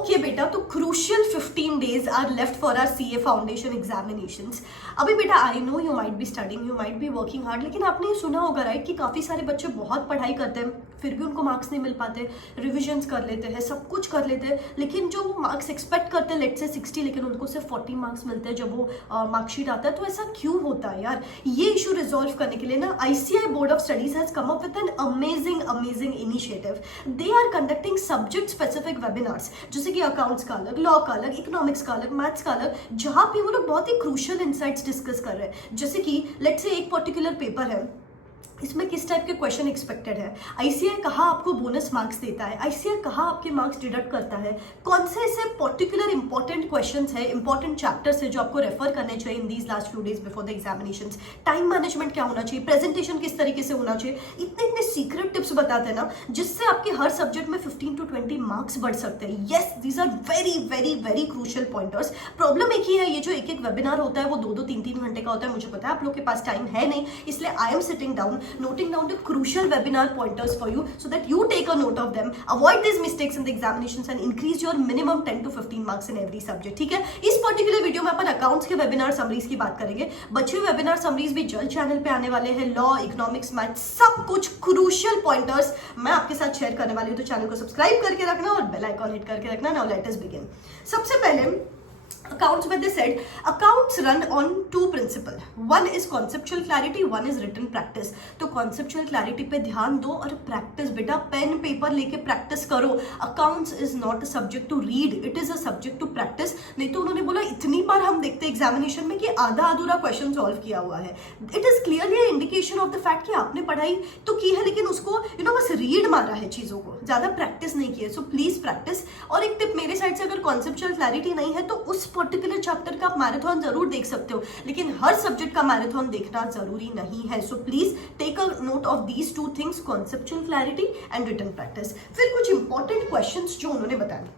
Okay बेटा, तो crucial 15 days are left for our CA foundation examinations. अभी बेटा I know you might be studying, you might be working hard, लेकिन आपने ये सुना होगा राइट कि काफ़ी सारे बच्चे बहुत पढ़ाई करते हैं फिर भी उनको मार्क्स नहीं मिल पाते। रिविजन्स कर लेते हैं, सब कुछ कर लेते हैं, लेकिन जो वो मार्क्स एक्सपेक्ट करते हैं लेट से 60, लेकिन उनको सिर्फ 40 मार्क्स मिलते हैं जब वो मार्कशीट आता है। तो ऐसा क्यों होता है यार? ये इशू रिजॉल्व करने के लिए ना ICAI board of studies has come up with an amazing initiative. They are conducting subject specific webinars, जैसे कि अकाउंट्स का अलग, लॉ का अलग, इकोनॉमिक्स का अलग, मैथ्स का अलग, जहां पे वो लोग बहुत ही क्रूशियल इनसाइट्स डिस्कस कर रहे हैं। जैसे कि लेट्स से एक पर्टिकुलर पेपर है, इसमें किस टाइप के क्वेश्चन एक्सपेक्टेड है, ICAI कहाँ आपको बोनस मार्क्स देता है, ICAI कहाँ आपके मार्क्स डिडक्ट करता है, कौन से ऐसे पर्टिकुलर इंपॉर्टेंट क्वेश्चंस है, इंपॉर्टेंट चैप्टर्स है जो आपको रेफर करने चाहिए in these last few days before the examinations, time management क्या होना चाहिए, प्रेजेंटेशन किस तरीके से होना चाहिए, इतने सीक्रेट टिप्स बताते हैं ना जिससे आपके हर सब्जेक्ट में 15 to 20 मार्क्स बढ़ सकते हैं। Yes, these are very crucial pointers. Problem एक ही है, ये जो एक एक वेबिनार होता है वो 2-3 घंटे का होता है। मुझे पता है आप लोग के पास टाइम है नहीं, इसलिए I am sitting down noting down the crucial webinar pointers for you so that you take a note of them, avoid these mistakes in the examinations and increase your minimum 10 to 15 marks in every subject। ठीक है, इस particular video में अपन accounts के webinar summaries की बात करेंगे। बचे हुए वेबिनार समरीज भी जल्द चैनल पे आने वाले हैं। लॉ, इकोनॉमिक्स, मैथ, सब कुछ क्रूशियल पॉइंटर्स मैं आपके साथ शेयर करने वाली हूँ, तो चैनल को सब्सक्राइब करके रखना और बेल आइकॉन हिट करके रखना। Now let us begin. सबसे पहले accounts, where they said accounts run on two principle, one is conceptual clarity, one is written practice। तो conceptual clarity पे ध्यान दो और practice बेटा पेन पेपर लेके प्रैक्टिस करो। accounts is not a subject to read, it is a subject to practice। नहीं तो उन्होंने बोला इतनी बार हम देखते हैं एग्जामिनेशन में कि आधा अधूरा क्वेश्चन सॉल्व किया हुआ है। It is clearly indication of the fact कि आपने पढ़ाई तो की है लेकिन उसको बस रीड मारा है चीजों को, ज्यादा प्रैक्टिस नहीं की है। So please practice. और एक टिप मेरे साइड से, अगर कॉन्सेप्चुअल क्लैरिटी नहीं है तो उस पर्टिकुलर चैप्टर का आप मैराथन जरूर देख सकते हो, लेकिन हर सब्जेक्ट का मैराथन देखना जरूरी नहीं है। So please take a note of these two things, conceptual clarity and written practice. फिर कुछ इंपॉर्टेंट क्वेश्चंस जो उन्होंने बताया,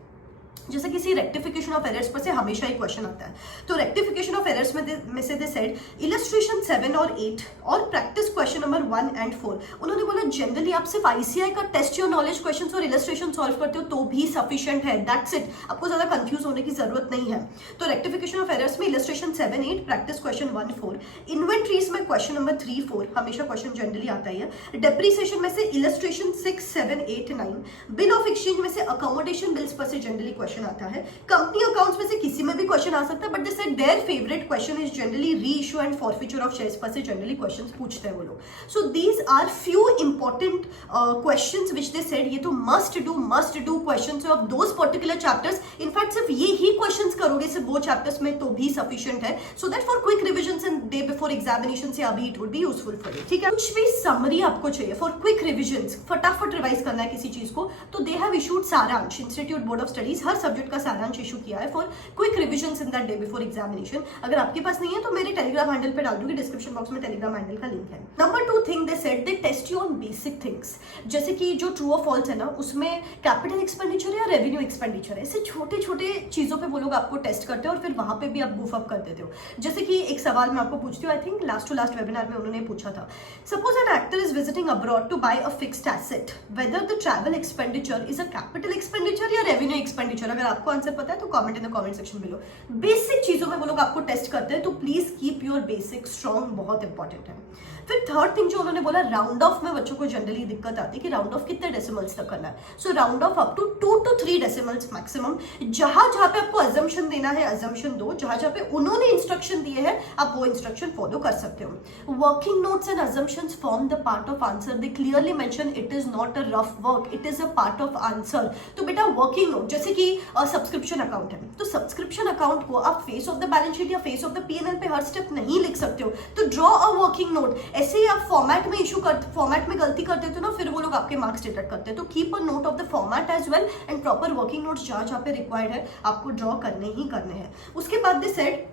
जैसे किसी रेक्टिफिकेशन ऑफ एरर्स पर से हमेशा एक क्वेश्चन आता है। तो रेक्टिफिकेशन ऑफ एरर्स में से दे सेड इलस्ट्रेशन 7 और 8 और प्रैक्टिस क्वेश्चन नंबर 1 and 4। उन्होंने बोला जनरली आप सिर्फ ICAI का टेस्ट योर नॉलेज क्वेश्चंस और इलस्ट्रेशन सॉल्व करते हो तो भी सफिशिएंट है, दैट्स इट। आपको ज्यादा कंफ्यूज होने की जरूरत नहीं है। तो रेक्टिफिकेशन ऑफ एरर्स में इलस्ट्रेशन 7, 8, प्रैक्टिस क्वेश्चन 1, 4। इन्वेंट्रीज में क्वेश्चन नंबर 3, 4 हमेशा क्वेश्चन जनरली आता ही है। डेप्रिसिएशन में से इलस्ट्रेशन 6, 7, 8, 9। बिल ऑफ एक्सचेंज में से अकोमोडेशन बिल्स पर से जनरली क्वेश्चन आता है। कंपनी अकाउंट्स में से किसी में भी क्वेश्चन आ सकता है, but they said their favourite question is generally reissue and forfeiture of shares पर से जनरली क्वेश्चंस पूछते हैं वो लोग। So these are few important questions which they said ये तो must do questions of those particular chapters. In fact सिर्फ ये ही क्वेश्चंस करोगे सिर्फ वो चैप्टर्स में तो भी सफिशिएंट है, so that for quick revisions in day before examination से अभी it would be useful for you. ठीक है, कुछ भी समरी आपको चाहिए फॉर क्विक रिविजन्स, फटाफट रिवाइज करना है किसी चीज को, तो दे हैव इशूड सारांश, institute board of studies her subject का सारांश इशू किया है for quick revisions in that day before examination. अगर आपके पास नहीं है तो मेरे टेलीग्राम हैंडल पे डाल दूंगी, डिस्क्रिप्शन बॉक्स में टेलीग्राम हैंडल का लिंक है। Number 2 thing they said they test you on basic things, जैसे कि जो ट्रू और फॉल्स है ना उसमें कैपिटल एक्सपेंडिचर या रेवेन्यू एक्सपेंडिचर है, ऐसे छोटे छोटे चीजों पे वो लोग आपको टेस्ट करते हैं और फिर वहां पे भी आप बूफ अप कर देते हो। जैसे कि एक सवाल मैं आपको पूछती हूँ, I think last to last webinar में उन्होंने पूछा था, suppose an actor is visiting abroad to buy a fixed asset, whether the travel expenditure is a capital expenditure या रेवेन्यू एक्सपेंडिचर। अगर आपको आंसर पता है तो comment in the comment section below. Basic चीजों में वो लोग आपको टेस्ट करते हैं, तो please keep your basic strong, बहुत इंपॉर्टेंट है। फिर थर्ड थिंग जो उन्होंने बोला, राउंड ऑफ में बच्चों को जनरली दिक्कत आती है कि राउंड ऑफ कितने डेसिमल्स तक करना है। So round off up to 2 to 3 decimals maximum. जहां जहां पे आपको अजम्पशन देना है अजम्पशन दो, जहां जहां पे उन्होंने इंस्ट्रक्शन दिए हैं आप वो इंस्ट्रक्शन फॉलो कर सकते हो। Working notes and assumptions form the part of answer, they clearly mention it is not a rough work, it is a part of answer. तो बेटा वर्किंग नोट, जैसे कि सब्सक्रिप्शन अकाउंट है तो सब्सक्रिप्शन अकाउंट को आप face of the balance sheet या face of the P&L पे हर स्टेप नहीं लिख सकते हो, तो ड्रॉ अ वर्किंग नोट। ऐसे ही आप फॉर्मेट में गलती कर देते हो ना, फिर वो लोग आपके मार्क्स डिडक्ट करते हैं। तो keep a note of the format as well and proper working notes जहां जहां पे रिक्वायर्ड है आपको ड्रॉ करने ही करने हैं। उसके बाद दे सेड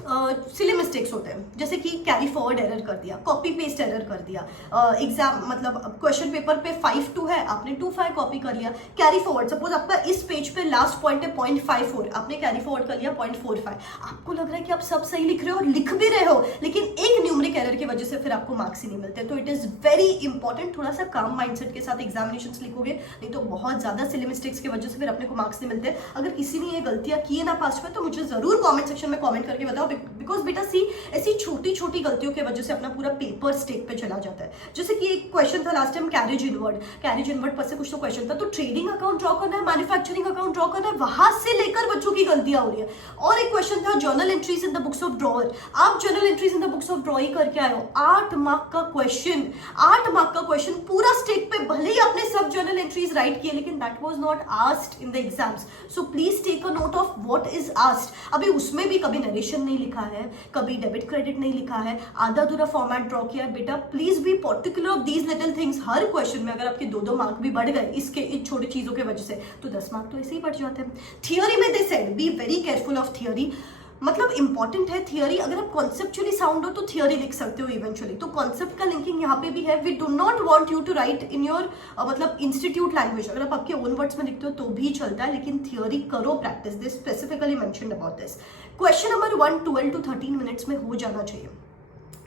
सिली मिस्टेक्स होते हैं, जैसे कि कैरी फॉरवर्ड एरर कर दिया, कॉपी पेस्ट एरर कर दिया, एग्जाम मतलब क्वेश्चन पेपर पे 5-2 है, आपने 2-5 कॉपी कर लिया, कैरी फॉरवर्ड सपोज आपका इस पेज पे लास्ट पॉइंट है 0.54, आपने कैरी फॉरवर्ड कर लिया 0.45, आपको लग रहा है कि आप सब सही लिख रहे हो और लिख भी रहे हो, लेकिन एक न्यूमरिक एरर की वजह से फिर आपको मार्क्स ही नहीं मिलते। तो इट इज वेरी इंपॉर्टेंट थोड़ा सा काम माइंडसेट के साथ एग्जामिनेशंस लिखोगे, नहीं तो बहुत ज्यादा सिली मिस्टेक्स की वजह से फिर अपने को मार्क्स नहीं मिलते। अगर किसी ने ये गलतियां की है ना पास्ट में, तो मुझे जरूर कॉमेंट सेक्शन में कॉमेंट करके बताओ, बिकॉज बेटा सी ऐसी छोटी छोटी गलतियों की वजह से अपना पूरा पेपर स्टेक पे चला जाता है। जैसे कि एक क्वेश्चन था लास्ट टाइम कैरेज इनवर्ड पर से कुछ तो क्वेश्चन था, तो ट्रेडिंग अकाउंट ड्रॉ करना है, मैन्युफैक्चरिंग अकाउंट ड्रॉ करना है, वहां से लेकर बच्चों की गलतियां हो रही है। और एक क्वेश्चन था journal entries in the books of drawer, आप journal entries in the books of draw ही करके आए हो, 8 मार्क का क्वेश्चन पूरा स्टेक पे, भले ही आपने सब जर्नल एंट्रीज राइट किए, लेकिन that was not asked in the exams. So please take a note of what is asked. अभी उसमें भी कभी नरेशन नहीं लिखा है, कभी डेबिट क्रेडिट नहीं लिखा है, आधा अधूरा फॉर्मेट ड्रॉ किया है। बेटा please be particular of these little things. Her question में अगर आपके 2-2 मार्क भी बढ़ गए इसके इन छोटी चीजों की वजह से, तो 10 मार्क तो ऐसे ही बढ़ जाते हैं। थियोरी में they said be very careful of theory, मतलब इंपॉर्टेंट है थियोरी। अगर आप कॉन्सेप्चुअली साउंड हो तो थियोरी लिख सकते हो इवेंचुअली, तो कॉन्सेप्ट का लिंकिंग यहाँ पे भी है। We do not want you to write in your मतलब इंस्टीट्यूट लैंग्वेज, अगर आप आपके ओन वर्ड्स में लिखते हो तो भी चलता है, लेकिन थियोरी करो practice. This specifically mentioned about this. Question number 1 12 to 13 minutes में हो जाना चाहिए।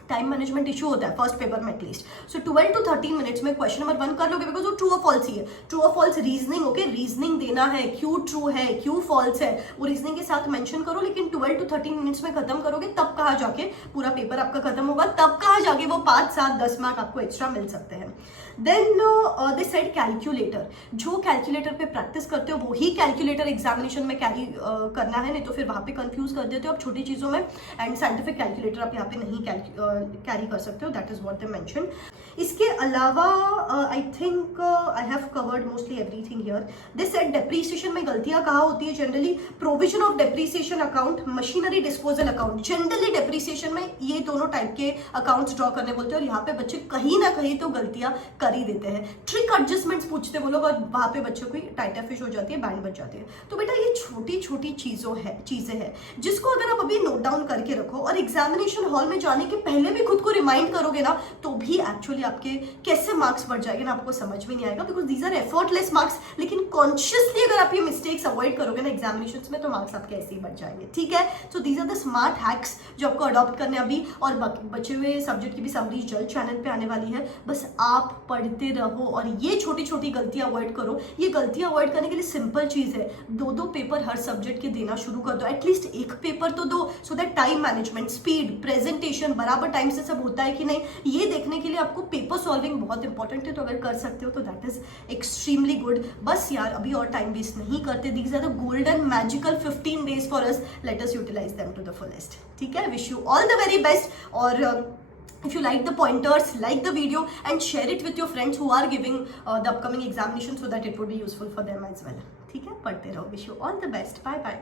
टाइम मैनेजमेंट इशू होता है फर्स्ट पेपर में एटलीस्ट। सो 12 to 13 मिनट्स में क्वेश्चन नंबर 1 कर लोगे, बिकॉज वो ट्रू और फॉल्स ही है। ट्रू और फॉल्स रीजनिंग, ओके, रीजनिंग देना है, क्यों ट्रू है क्यों फॉल्स है वो रीजनिंग के साथ मेंशन करो, लेकिन 12 to 13 मिनट्स में खत्म करोगे, तब कहाँ जाके पूरा पेपर आपका खत्म होगा, तब कहाँ जाके वो 5, 7, 10 मार्क आपको एक्स्ट्रा मिल सकते हैं। देन दे सेड कैलकुलेटर, जो कैलकुलेटर पे प्रैक्टिस करते हो वही कैलकुलेटर एग्जामिनेशन में कैरी करना है, नहीं तो फिर वहां पे कंफ्यूज कर देते हो आप छोटी चीजों में। एंड साइंटिफिक कैलकुलेटर आप यहाँ पे नहीं कैरी कर सकते हो, that is what they mention. इसके अलावा I think I have covered mostly everything here. They said depreciation में गलतियां कहाँ होती है generally, provision of depreciation account, machinery disposal account. Generally depreciation में ये दोनों टाइप के अकाउंट्स ड्रॉ करने बोलते हैं, और यहाँ पे बच्चे कहीं ना कहीं तो गलतियां कर ही देते हैं। ट्रिक एडजस्टमेंट्स पूछते वो लोग, और वहां पे बच्चों की टाइटर फिश हो जाती है, बैंड बच जाती है। तो बेटा ये छोटी छोटी चीजें हैं जिसको अगर आप अभी नोट डाउन करके रखो, और एग्जामिनेशन हॉल में जाने के पहले भी खुद को रिमाइंड करोगे ना, तो भी एक्चुअली आपके कैसे मार्क्स बढ़ जाएंगे ना, आपको समझ में नहीं आएगा, because these are effortless marks. लेकिन कॉन्शियसली अगर आप ये मिस्टेक्स अवॉइड करोगे ना एग्जामिनेशंस में, तो मार्क्स आपके ऐसे ही बढ़ जाएंगे। ठीक है, so these are the smart hacks जो आपको अडॉप्ट करने अभी, और बचे हुए सब्जेक्ट की भी समरी जल्द चैनल पे आने वाली है। बस आप पढ़ते रहो और ये छोटी छोटी गलतियां अवॉइड करो। ये गलतियां अवॉइड करने के लिए सिंपल चीज है, 2-2 पेपर हर सब्जेक्ट के देना शुरू कर दो, एटलीस्ट एक पेपर तो दो, so that time management, speed, presentation बराबर टाइम से सब होता है कि नहीं, ये देखने के लिए आपको पेपर सॉल्विंग बहुत इंपॉर्टेंट है। तो अगर कर सकते हो तो दैट इज एक्सट्रीमली गुड। बस यार अभी और टाइम वेस्ट नहीं करते, these are the golden magical 15 days for us, let us utilise them to the fullest. ठीक है, wish you all the very best. और if you like the pointers, like the video and share it with your friends who are giving the upcoming examination, so that it would be useful for them as well. ठीक है, पढ़ते रहो। Wish you all the best. Bye bye.